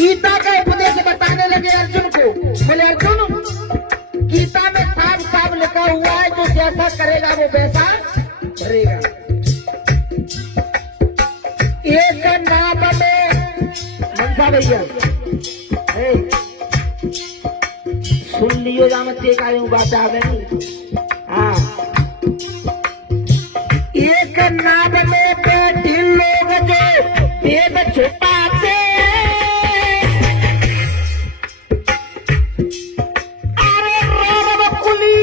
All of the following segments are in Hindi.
गीता का उपदेश बताने लगे अर्जुन को। बोले अर्जुन, गीता में साफ साफ लिखा हुआ है जो जैसा करेगा वो वैसा करेगा। एक नाम में मनसा भैया सुन लियो जा मत एक आयु बात आ गई। हाँ, एक नाम में बैठे लोग जो वेद छुपाते, अरे रौरव कुली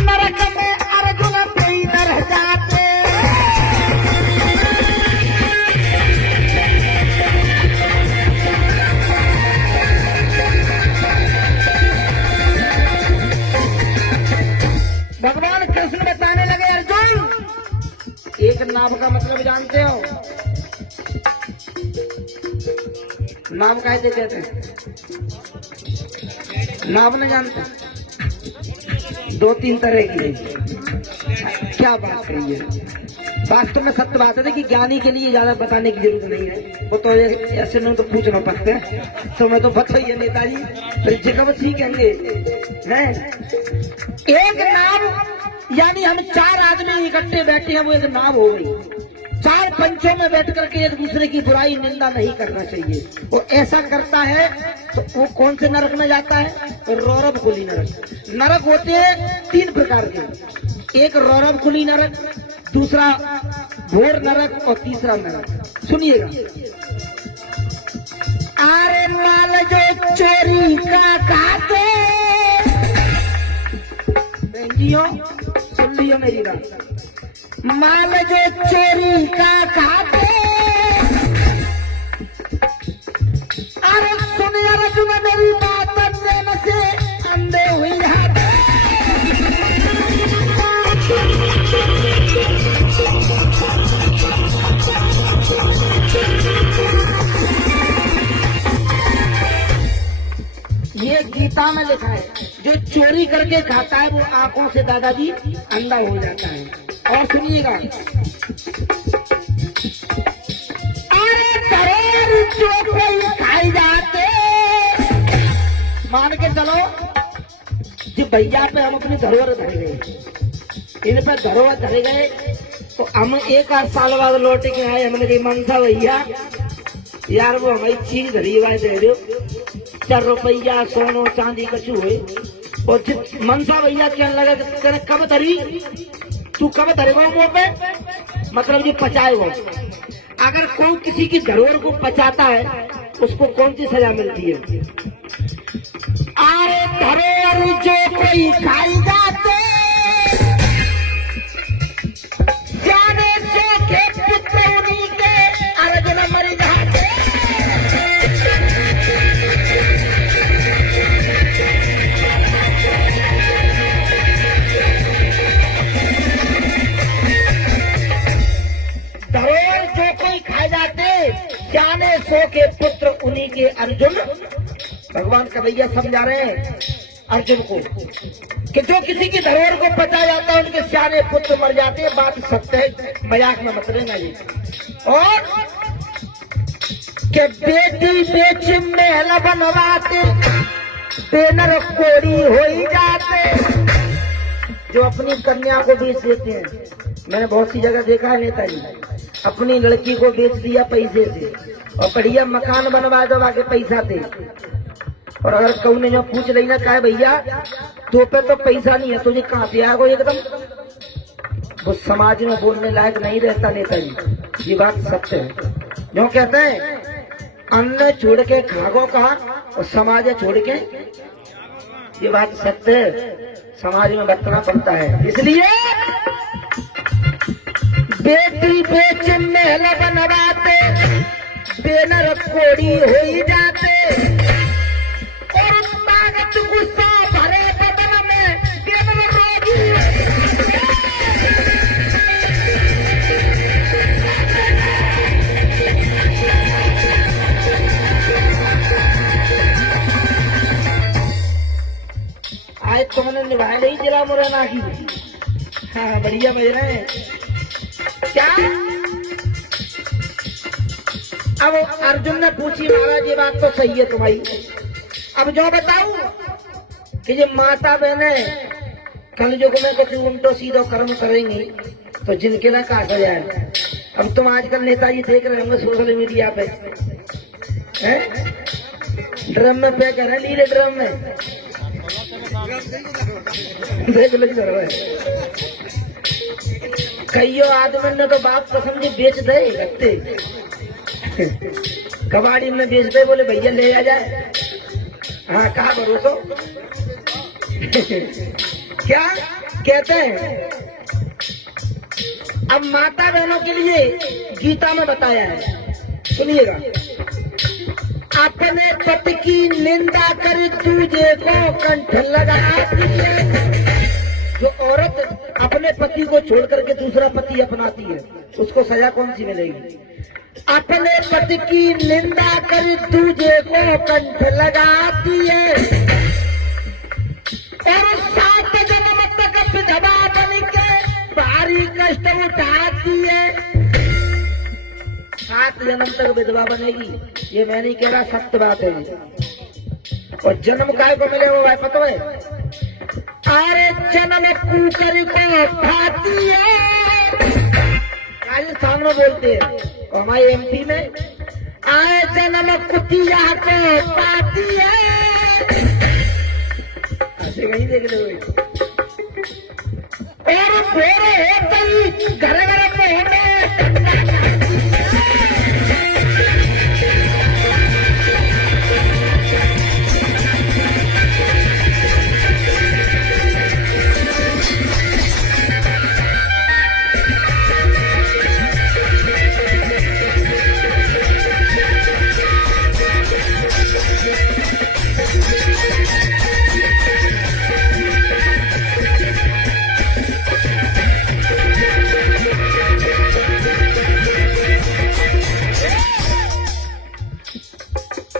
नरक में अर्जुन कोई न रह जाते। भगवान कृष्ण बताने लगे अर्जुन, एक नाम का मतलब जानते हो? नाम कैसे कहते हैं? नाम नहीं जानते? दो तीन तरह की। क्या बात कही है? वास्तव में सत्य बात है कि ज्ञानी के लिए ज्यादा बताने की जरूरत नहीं है। वो तो ऐसे नहीं तो पूछना पड़ता है। तो मैं तो बता ही है नेताजी, तो जगह सीखेंगे हैं। एक नाम यानी हम चार आदमी इकट्ठे बैठे हैं, वो एक नाम हो गई। चार पंचों में बैठ करके एक दूसरे की बुराई निंदा नहीं करना चाहिए। वो ऐसा करता है तो वो कौन से नरक में जाता है? रौरव कुली नरक। नरक होते हैं तीन प्रकार के, एक रौरव कुली नरक, दूसरा घोर नरक और तीसरा नरक। सुनिएगा, अरे माल जो चोरी का खाते, सुन लियो मेरी बात, माल जो चोरी का खाते, अरे सुनिए अर्जुन मेरी बात देने से अंधे हुई जाते। ये गीता में लिखा है, जो चोरी करके खाता है वो आंखों से दादाजी अंधा हो जाता है। और सुनिएगा, अरे धरोहर जो कोई खाई जाते, मान के चलो जी भैया पे हम अपनी धरोहर धर गए, इन पर धरोहर धरे गए तो हम एक आध साल बाद लौट के आए। हमने कही मनसा भैया यार वो हमारी चीज धरी हुआ दे दो, 4 रुपया सोनो चांदी कछु हुए। और मनसा भैया कहने लगा कहने कब धरी, तू कब धरेगा मुंह पे, मतलब जो पचाए वो। अगर कोई किसी की धरोहर को पचाता है उसको कौन सी सजा मिलती है? अरे धरोहर जो कोई खाई जाते, जाने सो के पुत्र उन्हीं के अर्जुन मर जाते। धरोहर जो कोई खाए जाते, जाने सो के पुत्र उन्हीं के अर्जुन। भगवान कन्हैया समझा रहे हैं अर्जुन को कि जो किसी की धरोहर को पचा जाता है उनके सियाने पुत्र मर जाते हैं। बात सत्य है, मजाक में मत लेना ये। और कि बेटी बेच महल बनवाते, बेनर कोड़ी हो ही जाते। जो अपनी कन्या को बेच देते हैं, मैंने बहुत सी जगह देखा है नेताजी, अपनी लड़की को बेच दिया पैसे से और बढ़िया मकान बनवा दवा के पैसा दे। और अगर कौन ने जो पूछ रही ना कहे भैया तो पे तो पैसा नहीं है, तुझे कहाँ से आएगा एकदम, वो समाज में बोलने लायक नहीं रहता नेताजी। ये बात सत्य है। जो कहते हैं अन्न छोड़ के खागो कहा और समाज छोड़ के, ये बात सत्य है। समाज में बरतना पड़ता है। इसलिए बेटी बेच महल बनवाते, बेनर कोड़ी हो ही जाते। और ताकत गुस्सा भरे बदन में केवल रोगी। आज तुमने निभाया नहीं जिला मुरैना की। हाँ बढ़िया बज रहे हैं क्या? अब अर्जुन ने पूछी, महाराज ये बात तो सही है तुम्हारी, अब जो बताऊं कि ये माता बहने कल युग में कुछ उल्टो सीधो कर्म करेंगी तो जिनके ना काटा जाए। अब तुम आजकल नेताजी देख रहे होंगे सोशल मीडिया पे, ड्रम में पे कर रहे, नीले ड्रम में देख लो कर रहे। कईयों आदमी ने तो बाप कसम जी बेच दे गत्ते, कबाड़ी में बेच दे, बोले भैया ले आ जाए। हाँ कहा भरोसा क्या कहते हैं। अब माता बहनों के लिए गीता में बताया है, सुनिएगा। अपने पति की निंदा कर दूजे को कंठ लगाती है। जो औरत अपने पति को छोड़ करके दूसरा पति अपनाती है उसको सजा कौन सी मिलेगी? अपने पति की निंदा कर दूजे को कंठ लगाती है और 7 जन्म तक विधवा बन के भारी कष्ट उठाती है। 7 जन्म तक विधवा बनेगी, ये मैं नहीं कह रहा, सत्य बात है। और जन्म काय को मिले वो भाई पता है? अरे जन्म कुकर को भाती है, राजस्थान में बोलते हैं और हमारे MP में आए जन्म कुतिया को पाती है। ऐसे वही देख लो। और फेरे होते ही घर घर में होने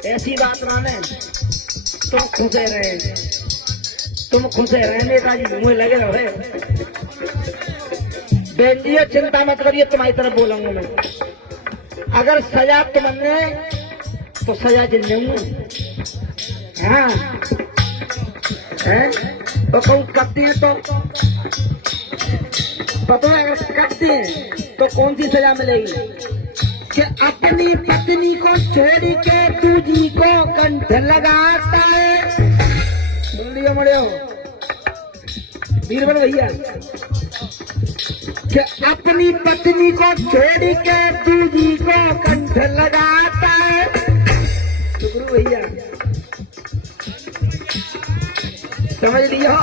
ऐसी बात माने तुम खुशे रहे, तुम खुशे रहे नेताजी, मुझे लगे रहे। बेंडियो चिंता मत करिए, तुम्हारी तरफ बोलूंगा मैं। अगर सजा तुमने तो सजा जिन्नूंगा। हाँ तो कहूँ करते हैं तो पता है, अगर करते हैं तो कौन सी सजा मिलेगी? कि अपनी पत्नी को छोड़ के दूजी को कंठ लगाता है। बोलिए मड़ियो बीरबल भैया, कि अपनी पत्नी को छोड़ के दूजी को कंठ लगाता है। शुक्रू भैया समझ लियो,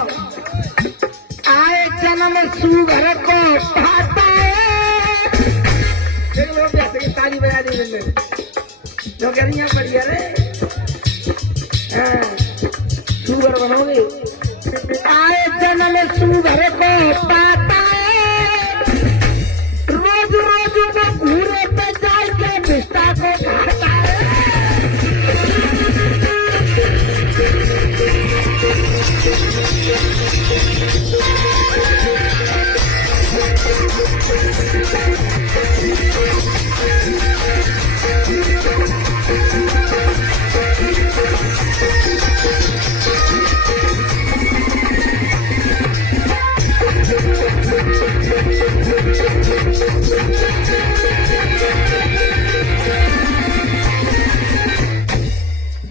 आए जन्म सुघर को पाता है। ताली बजा दी जो गरिया बढ़िया रे, सुगर बनोगे। आए जन्म सुगर को पाता है, रोज रोज वो घूरे पे जाके बिस्ता को खाता है।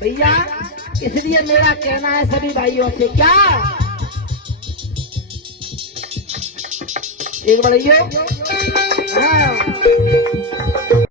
भैया इसलिए मेरा कहना है सभी भाइयों से, क्या एक बढ़ियो, हाँ